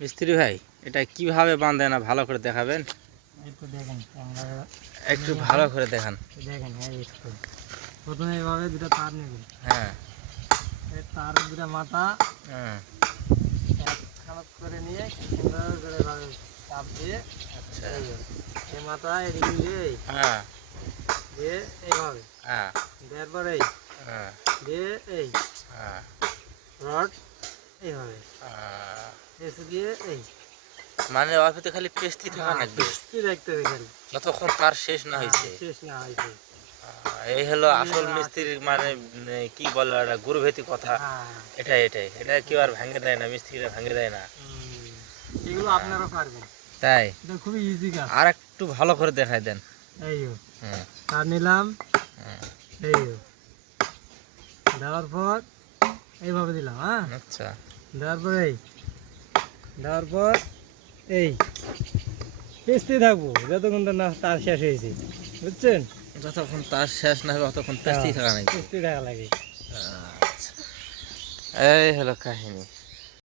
মিস্ত্রি ভাই এটা কীভাবে বাঁধে না ভালো করে দেখাবেন? একটু দেখেন একটু ভালো করে দেখান। দেখেন প্রথমে এইভাবে দুটো তার নেবেন। হ্যাঁ। এই তার দুটো মাথা হ্যাঁ। খারাপ করে নিয়ে সুন্দর করে এভাবে চাপ দিয়ে আচ্ছা। এই যে, এই মাথা এদিকে দিয়ে হ্যাঁ। দিয়ে এইভাবে। হ্যাঁ। দেওয়ার পরে এই হ্যাঁ। দিয়ে এই হ্যাঁ। রড এইভাবে। আহ, এসে দিয়ে এই। মানে অল্পতে খালি পেস্তি থাকা লাগবে। কি দেখতে হবে খালি। যতক্ষণ তার শেষ না হয়েছে। হ্যাঁ, শেষ না হয়েছে। এই হলো আসল মিস্ত্রির মানে কি বলে একটা গুরুভেতি কথা। হ্যাঁ। এটাই এটাই। এটা কেউ আর ভাঙে দেয় না মিস্ত্রিরা ভাঙে দেয় না। এগুলো আপনারা পারবেন। তাই? এটা খুবই ইজি কাজ। আর একটু ভালো করে দেখাই দেন। এই যো, হুম। তার নিলাম। হুম, এই দেওয়ার পর এইভাবে দিলাম হ্যাঁ? আচ্ছা। দেওয়ার পর এই দেওয়ার পর এই পেঁচতে থাকব। যতক্ষণ না তার শেষ হয়েছে। বুঝছেন? যতক্ষণ তার শেষ না হবে ততক্ষণ পেঁচতেই থাকা নাই পেঁচতে থাকা লাগে। আচ্ছা। এই হলো কাহিনী।